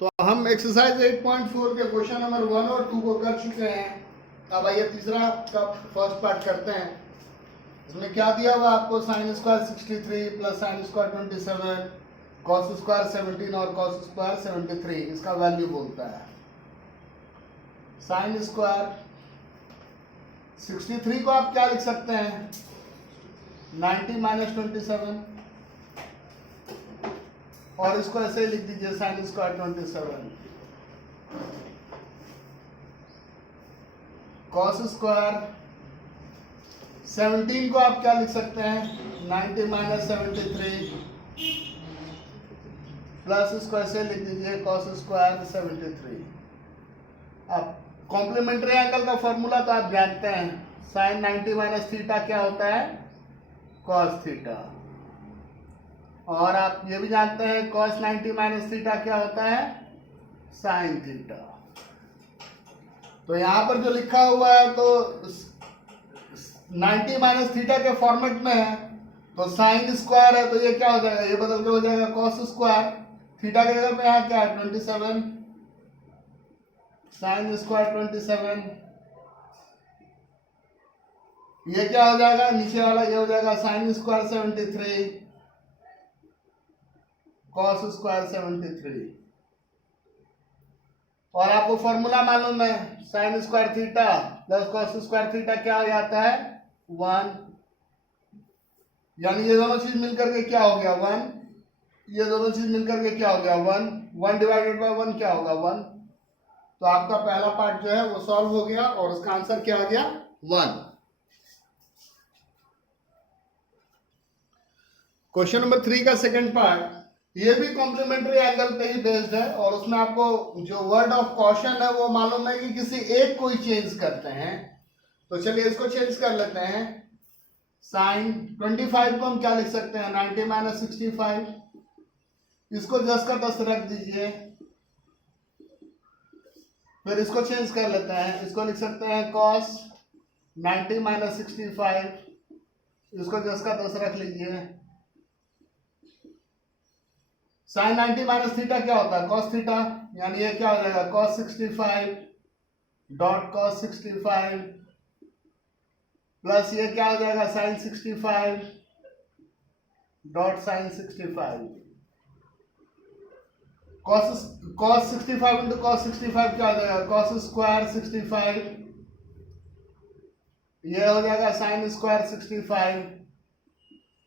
तो हम एक्सरसाइज 8.4 के क्वेश्चन नंबर 1 और 2 को कर चुके हैं। अब आइए तीसरा का फर्स्ट पार्ट करते हैं। इसमें क्या दिया हुआ आपको, sine square 63 plus sine square 27 cos square 17 और कॉस स्क्वायर 73, इसका वैल्यू बोलता है। साइन स्क्वायर 63 को आप क्या लिख सकते हैं, 90 माइनस 27, और इसको ऐसे ही लिख दीजिए साइन स्क्वायर 27। कॉस स्क्वायर 17 को आप क्या लिख सकते हैं, 90 माइनस 73 प्लस इसको ऐसे लिख दीजिए कॉस स्क्वायर 73। अब कॉम्प्लीमेंट्री एंगल का फॉर्मूला तो आप जानते हैं, साइन 90 माइनस थीटा क्या होता है, कॉस थीटा। और आप ये भी जानते हैं कॉस 90 माइनस थीटा क्या होता है, साइन थीटा। तो यहां पर जो लिखा हुआ है तो 90 माइनस थीटा के फॉर्मेट में है, तो साइन स्क्वायर है तो ये क्या हो जाएगा, ये बदल के हो जाएगा कॉस स्क्वायर। थीटा के जगह पे यहाँ क्या है 27, साइन स्क्वायर 27। ये क्या हो जाएगा, नीचे वाला ये हो जाएगा साइन स्क्वायर 73 कॉस स्क्वायर 73। और आपको फॉर्मूला मालूम है, sine square theta plus cos square theta क्या हो जाता है, 1। यानी ये दोनों चीज मिलकर के क्या हो गया, 1। ये दोनों चीज मिलकर के क्या हो गया, 1। 1 डिवाइडेड बाय 1 क्या होगा, 1। तो आपका पहला पार्ट जो है वो सॉल्व हो गया और उसका आंसर क्या आ गया, 1। क्वेश्चन नंबर 3 का सेकंड पार्ट, ये भी कॉम्प्लीमेंट्री एंगल पे ही बेस्ड है, और उसमें आपको जो वर्ड ऑफ कॉशन है वो मालूम है कि किसी एक को ही चेंज करते हैं। तो चलिए इसको चेंज कर लेते हैं। साइन 25 को हम क्या लिख सकते हैं, 90 माइनस 65। इसको 10 का 10 रख दीजिए। फिर इसको चेंज कर लेते हैं, इसको लिख सकते हैं कॉस 90 माइनस 65। इसको 10 का 10 रख लीजिए। साइन 90 माइनस थीटा क्या होता है, कॉस थीटा। यानी ये क्या हो जाएगा, कॉस 65 डॉट कॉस 65 प्लस ये क्या हो जाएगा, sine 65 dot sine 65। Cos 65 into cos 65 क्या हो जाएगा, कॉस स्क्वायर 65। ये हो जाएगा साइन स्क्वायर 65।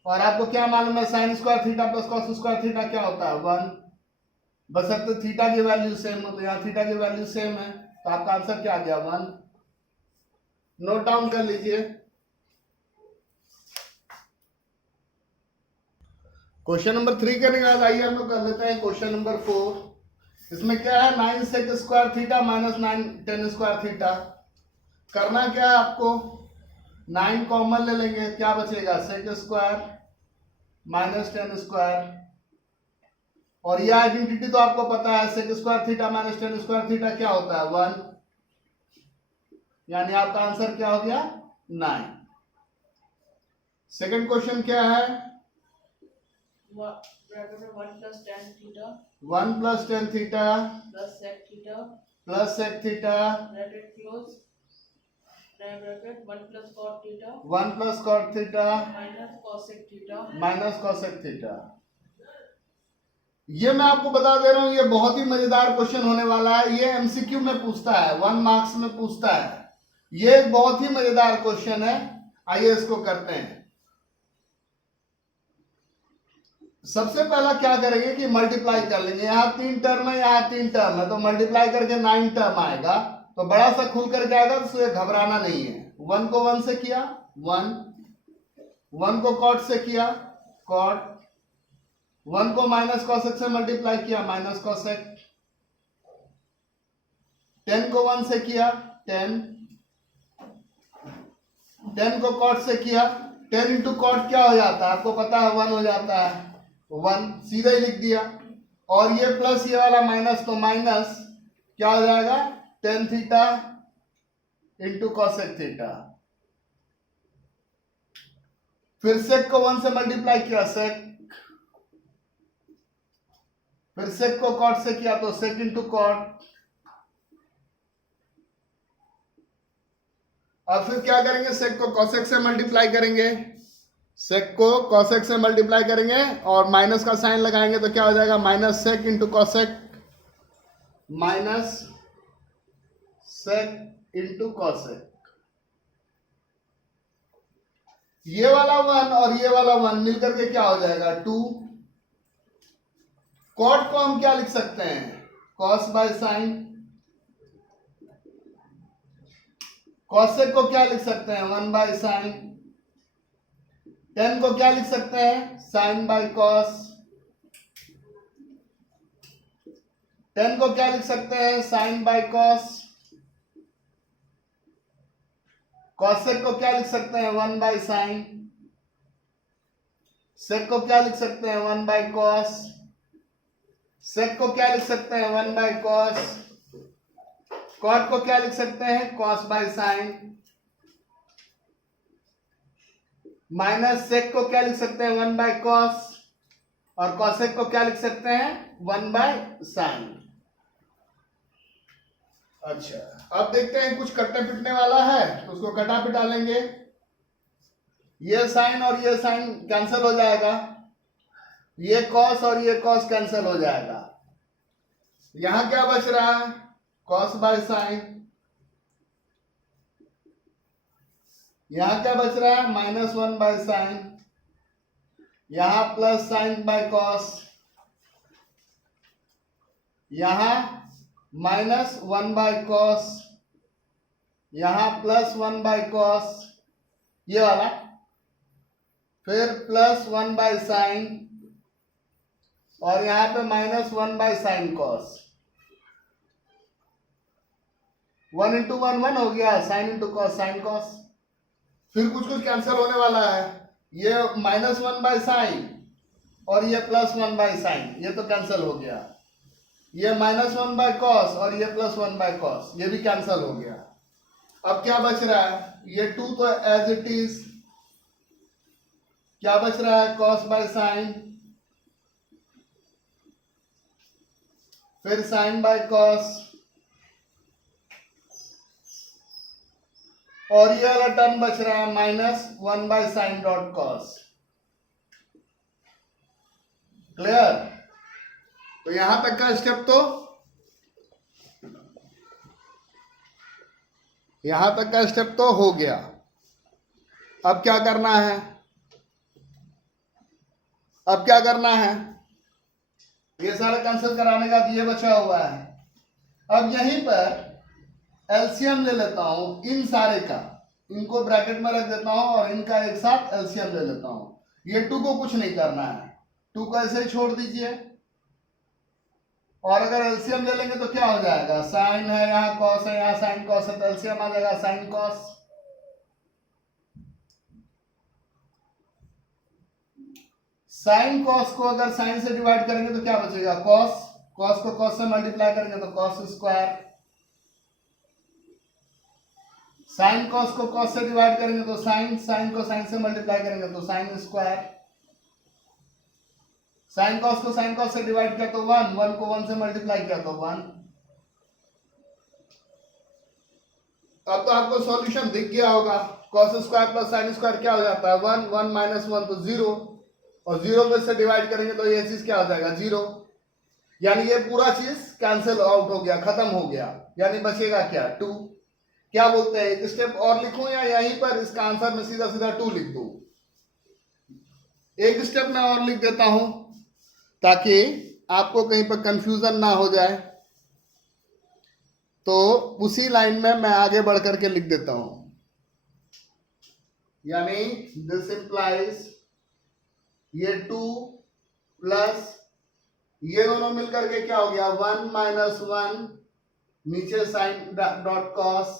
और आपको क्या मालूम है, sine square theta plus cos square theta क्या होता है, 1। बशर्ते थीटा की वैल्यू सेम हो, तो यहाँ थीटा की वैल्यू सेम है, तो आपका आंसर क्या आ गया, 1। नोट डाउन कर लीजिए। क्वेश्चन नंबर 3 करने के बाद आइए हम लोग कर लेते हैं क्वेश्चन नंबर 4। इसमें क्या है, 9 sec square theta minus 9 ten square theta. करना क्या है आपको, 9 कॉमन ले लेंगे, क्या बचेगा, सेक स्क्वायर माइनस 10 स्क्वायर। और ये आइडेंटिटी तो आपको पता है, sec square theta minus 10 square theta क्या होता है, 1। यानी आपका आंसर क्या हो गया, 9। सेकंड क्वेश्चन क्या है, 1 plus tan theta 1 plus 10 theta plus sec theta plus sec theta bracket close bracket 1 plus cot theta 1 plus cot theta minus cosec theta minus cosec theta. ये मैं आपको बता दे रहा हूं, ये बहुत ही मजेदार क्वेश्चन होने वाला है। ये एमसीक्यू में पूछता है, 1 मार्क्स में पूछता है। ये एक बहुत ही मजेदार क्वेश्चन है। आइए इसको करते हैं। सबसे पहला क्या करेंगे कि मल्टीप्लाई कर लेंगे। यहाँ 3 टर्म है, यहाँ 3 टर्म है, तो मल्टीप्लाई करके 9 टर्म आएगा, तो बड़ा सा खुल करके आएगा, तो उसे घबराना नहीं है। 1 को 1 से किया 1, 1 को कॉट से किया कॉट, 1 को माइनस कॉसेक से मल्टीप्लाई किया माइनस कॉसेक, 10 को 1 से किया 10, 10 को कॉट से किया, 10 इंटू कॉट क्या हो जाता है आपको पता है, 1 हो जाता है, 1 सीधा ही लिख दिया। और ये प्लस ये वाला माइनस, तो माइनस क्या हो जाएगा, tan theta into cosec theta. फिर सेक को 1 से मल्टीप्लाई किया, सेक फिर सेक को कॉट से किया तो सेक इंटू कॉट, और फिर क्या करेंगे, सेक को कॉसेक से मल्टीप्लाई करेंगे, सेक को कॉसेक से मल्टीप्लाई करेंगे और माइनस का साइन लगाएंगे तो क्या हो जाएगा, minus sec into cosec, minus sec into cosec. ये वाला 1 और ये वाला 1 मिलकर के क्या हो जाएगा 2। कॉट को हम क्या लिख सकते हैं, कॉस बाय साइन। कॉसेक को क्या लिख सकते हैं, 1 बाय साइन। टेन को क्या लिख सकते हैं, साइन बाय कॉस। टेन को क्या लिख सकते हैं, साइन बाय कॉस। कॉसेक को क्या लिख सकते हैं, 1 बाय साइन। सेक को क्या लिख सकते हैं, 1 बाय कॉस। सेक को क्या लिख सकते हैं, 1 बाय कॉस। कॉट को क्या लिख सकते हैं, cos by sine. Minus sec को क्या लिख सकते हैं, 1 बाय कॉस, और कॉसेक को क्या लिख सकते हैं, 1 बाय साइन। अच्छा, अब देखते हैं कुछ कटने पिटने वाला है तो उसको कटा पिटा लेंगे। ये साइन और ये साइन कैंसिल हो जाएगा, ये कॉस और ये कॉस कैंसिल हो जाएगा। यहां क्या बच रहा है, कॉस बाय साइन। यहां क्या बच रहा है, -1 बाय साइन। यहां प्लस साइन बाय कॉस। यहां -1 बाय कॉस। यहां +1 बाय कॉस, ये वाला। फिर +1 बाय साइन, और यहां पे -1 बाय साइन कॉस। 1 इंटू 1 1 हो गया, sine into cos sine cos. फिर कुछ कुछ कैंसिल होने वाला है, ये -1 बाय साइन और ये +1 बाय साइन, ये तो कैंसिल हो गया। ये -1 बाय कॉस और ये +1 बाय कॉस, ये भी कैंसिल हो गया। अब क्या बच रहा है, ये 2 तो एज इट इज। क्या बच रहा है, कॉस बाय साइन, फिर साइन बाय कॉस, और ये वाला टर्म बच रहा है -1 by sine dot cos. Clear. तो यहां तक का स्टेप तो हो गया। अब क्या करना है, ये सारा कैंसिल कराने का ये बचा हुआ है। अब यहीं पर एलसीएम ले लेता हूं इन सारे का, इनको ब्रैकेट में रख देता हूं और इनका एक साथ एलसीएम ले लेता हूं। ये 2 को कुछ नहीं करना है, 2 को ऐसे ही छोड़ दीजिए। और अगर एलसीएम ले लेंगे तो क्या हो जाएगा, साइन है यहाँ, कॉस है यहाँ, साइन कॉस है, तो एलसीएम आ जाएगा साइन कॉस। साइन कॉस को अगर साइन से डिवाइड करेंगे तो क्या बचेगा, कॉस। कॉस को कॉस से मल्टीप्लाई करेंगे तो कॉस स्क्वायर। साइन कॉस को कॉस से डिवाइड करेंगे तो साइन, साइन को साइन से मल्टीप्लाई करेंगे तो साइन स्क्वायर। साइन कॉस को साइन कॉस से डिवाइड किया तो 1, 1 को 1 से मल्टीप्लाई किया तो 1। अब तो आपको सॉल्यूशन दिख गया होगा। Cos square plus sine square क्या हो जाता है, 1, 1 -1 तो 0, और 0 पे से डिवाइड करेंगे तो ये चीज क्या हो जाएगा, 0। यानी ये पूरा चीज कैंसिल आउट हो गया, खत्म हो गया। यानी बचेगा क्या, 2। क्या बोलते हैं, एक स्टेप और लिखूं या यहीं पर इसका आंसर में सीधा सीधा 2 लिख दूं? एक स्टेप मैं और लिख देता हूं ताकि आपको कहीं पर कंफ्यूजन ना हो जाए। तो उसी लाइन में मैं आगे बढ़ करके लिख देता हूं, यानी दिस इंप्लाइज ये 2 प्लस ये दोनों मिलकर के क्या हो गया, 1 -1, नीचे साइन डॉट कॉस।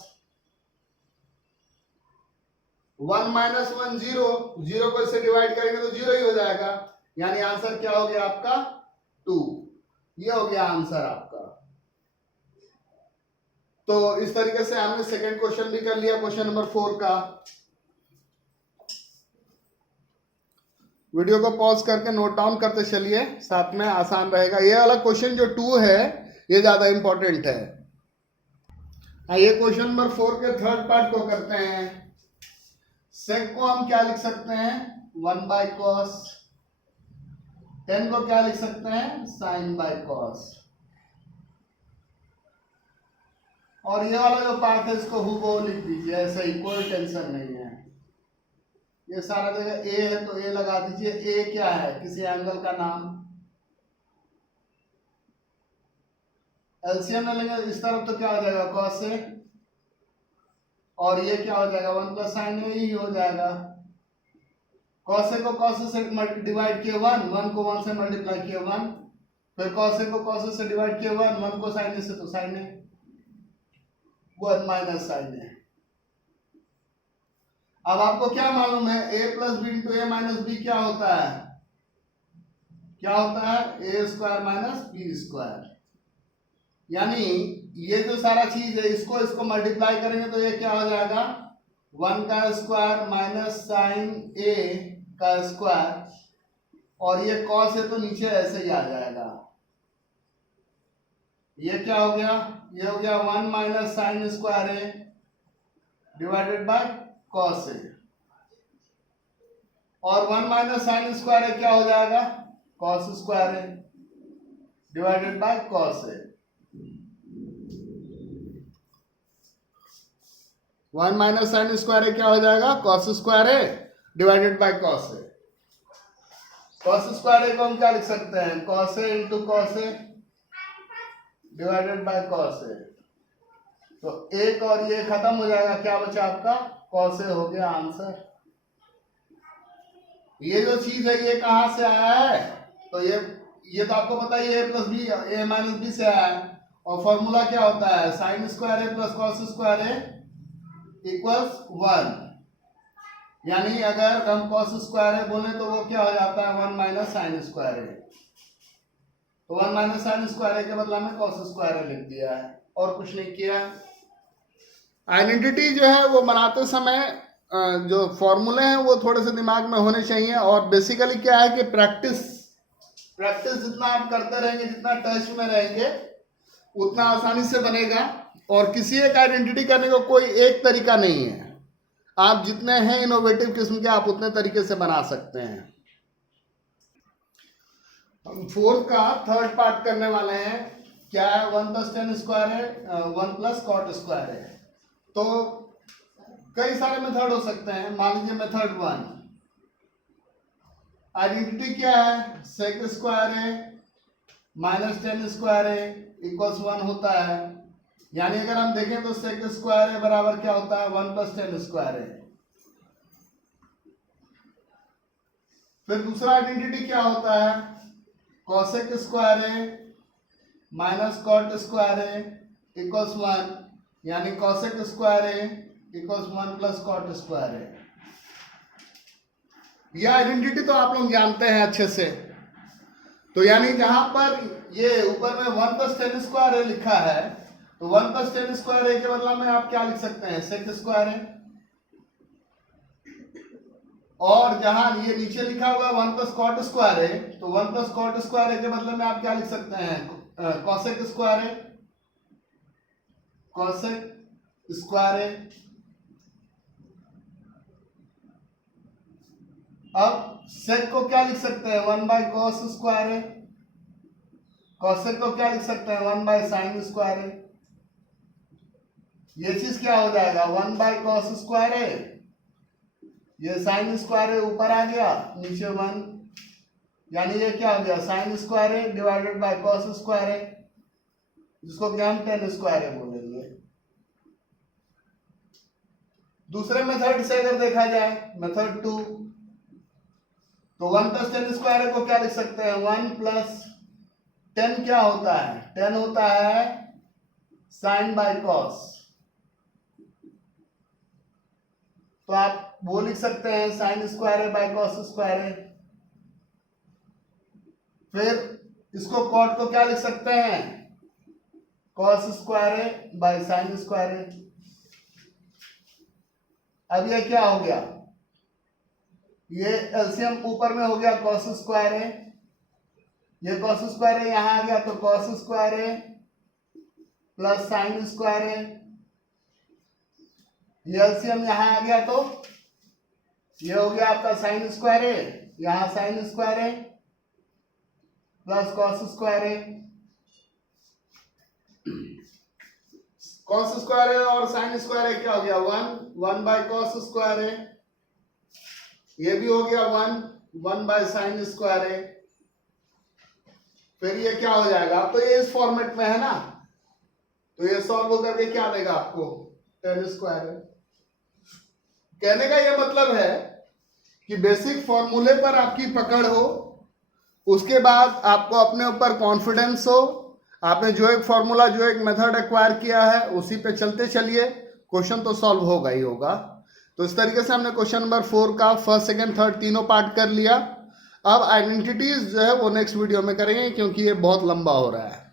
1 -1 0, 0 को इससे डिवाइड करेंगे तो 0 ही हो जाएगा। यानी आंसर क्या हो गया आपका, 2। ये हो गया आंसर आपका। तो इस तरीके से हमने सेकंड क्वेश्चन भी कर लिया, क्वेश्चन नंबर 4 का। वीडियो को पॉज करके नोट डाउन करते चलिए, साथ में आसान रहेगा। ये वाला क्वेश्चन जो 2 है ये ज्यादा इंपॉर्टेंट है। आइए क्वेश्चन नंबर 4 के थर्ड पार्ट को करते हैं। सेक को हम क्या लिख सकते हैं, 1/cos। टेन को क्या लिख सकते हैं, sin/cos। और ये वाला जो पार्ट है इसको हूबहू लिख दीजिए ऐसे ही, कोई टेंशन नहीं है। ये सारा जगह ए है तो ए लगा दीजिए। ए क्या है, किसी एंगल का नाम। एलसीएम में लेंगे इस तरफ तो क्या हो जाएगा, cos ए, और ये क्या हो जाएगा, 1 + sin ए ही हो जाएगा। cos ए को cos से डिवाइड किए 1 को 1 से मल्टीप्लाई किए 1, फिर cos ए को cos से डिवाइड किए 1 को sin ए से तो sin ए, 1 - sin ए। अब आपको क्या मालूम है, a + b × a - b क्या होता है, क्या होता है, a² - b²। यानी ये जो सारा चीज है इसको मल्टीप्लाई करेंगे तो ये क्या हो जाएगा, 1² - sin a², और ये cos है तो नीचे ऐसे ही आ जाएगा। ये क्या हो गया, ये हो गया 1 - sin² a divided by cos a, और 1 - sin² a क्या हो जाएगा, cos² a divided by cos a। 1 - sin² a क्या हो जाएगा, cos² a divided by cos a। cos² a को हम क्या लिख सकते हैं, cos a × cos a divided by cos a। तो एक और ये खत्म हो जाएगा, क्या बचा आपका, cos a हो गया आंसर। ये जो चीज है ये कहां से आया है, तो ये तो आपको पता ही है, a + b a - b से आया है। और फॉर्मूला क्या होता है, sin² a + cos² a = 1। यानी अगर हम cos² a बोले तो वो क्या हो जाता है, 1 - sin² a। तो 1 - sin² a के बदला में cos² a लिख दिया है, और कुछ नहीं किया। आइडेंटिटी जो है वो बनाते समय जो फॉर्मूले हैं वो थोड़े से दिमाग में होने चाहिए। और बेसिकली क्या है कि प्रैक्टिस जितना आप करते रहेंगे, जितना टच में रहेंगे, उतना आसानी से बनेगा। और किसी एक आइडेंटिटी करने का कोई एक तरीका नहीं है, आप जितने हैं इनोवेटिव किस्म के आप उतने तरीके से बना सकते हैं। हम 4th का थर्ड पार्ट करने वाले हैं। क्या है, 1 + tan² है, 1 + cot² है। तो कई सारे मेथड हो सकते हैं। मान लीजिए मेथड 1, आइडेंटिटी क्या है, sec² a - tan² a = 1 होता है। यानी अगर हम देखें तो sec² a बराबर क्या होता है, 1 + tan² a। फिर दूसरा आइडेंटिटी क्या होता है, cosec² a - cot² a = 1। यानी cosec² a = 1 + cot² a। यह आइडेंटिटी तो आप लोग जानते हैं अच्छे से। तो यानी जहां पर ये ऊपर में 1 + tan² a लिखा है, तो 1 + tan² a के बदला में आप क्या लिख सकते हैं, sec² a। और जहां ये नीचे लिखा हुआ है 1 + cot² a, तो 1 + cot² a के बदले में आप क्या लिख सकते हैं, cosec² a, cosec² a। अब sec को क्या लिख सकते हैं, 1/cos² a। cosec को क्या लिख सकते हैं, 1/sin² a। ये चीज क्या हो जाएगा, 1/cos² a, ये sin² a ऊपर आ गया, नीचे 1। यानी ये क्या हो गया, sin² a divided by cos² a, जिसको कि हम tan² a बोलेंगे। दूसरे मेथड से अगर देखा जाए, मेथड 2, तो 1 + tan² a को क्या लिख सकते हैं, 1 + tan क्या होता है, tan होता है sin/cos। तो आप वो लिख सकते हैं sin² a cos²। फिर इसको cot को क्या लिख सकते हैं, cos² a sin²। अब ये क्या हो गया, ये एलसीएम ऊपर में हो गया कॉस स्क्वायर ए, ये कॉस स्क्वायर ए यहां आ गया तो कॉस स्क्वायर ए प्लस साइन स्क्वायर ए, ये एलसीएम यहां आ गया तो ये हो गया आपका साइन स्क्वायर ए, यहां साइन स्क्वायर ए प्लस कॉस स्क्वायर ए, कॉस स्क्वायर ए और साइन स्क्वायर ए क्या हो गया 1 बाय कॉस स्क्वायर ए, ये भी हो गया 1 बाय साइन स्क्वायर ए, फिर ये क्या हो जाएगा, अब तो ये इस फॉर्मेट में है ना, तो ये सॉल्व होकर के क्या देगा आपको tan स्क्वायर है। कहने का ये मतलब है कि बेसिक फॉर्मूले पर आपकी पकड़ हो, उसके बाद आपको अपने ऊपर कॉन्फिडेंस हो, आपने जो एक फॉर्मूला जो एक मेथड एक्वायर किया है उसी पे चलते चलिए, क्वेश्चन तो सॉल्व होगा ही होगा। तो इस तरीके से हमने क्वेश्चन नंबर 4 का फर्स्ट सेकंड थर्ड तीनों पार्ट कर लिया। अब आइडेंटिटीज जो है वो नेक्स्ट वीडियो में करेंगे क्योंकि ये बहुत लंबा हो रहा है।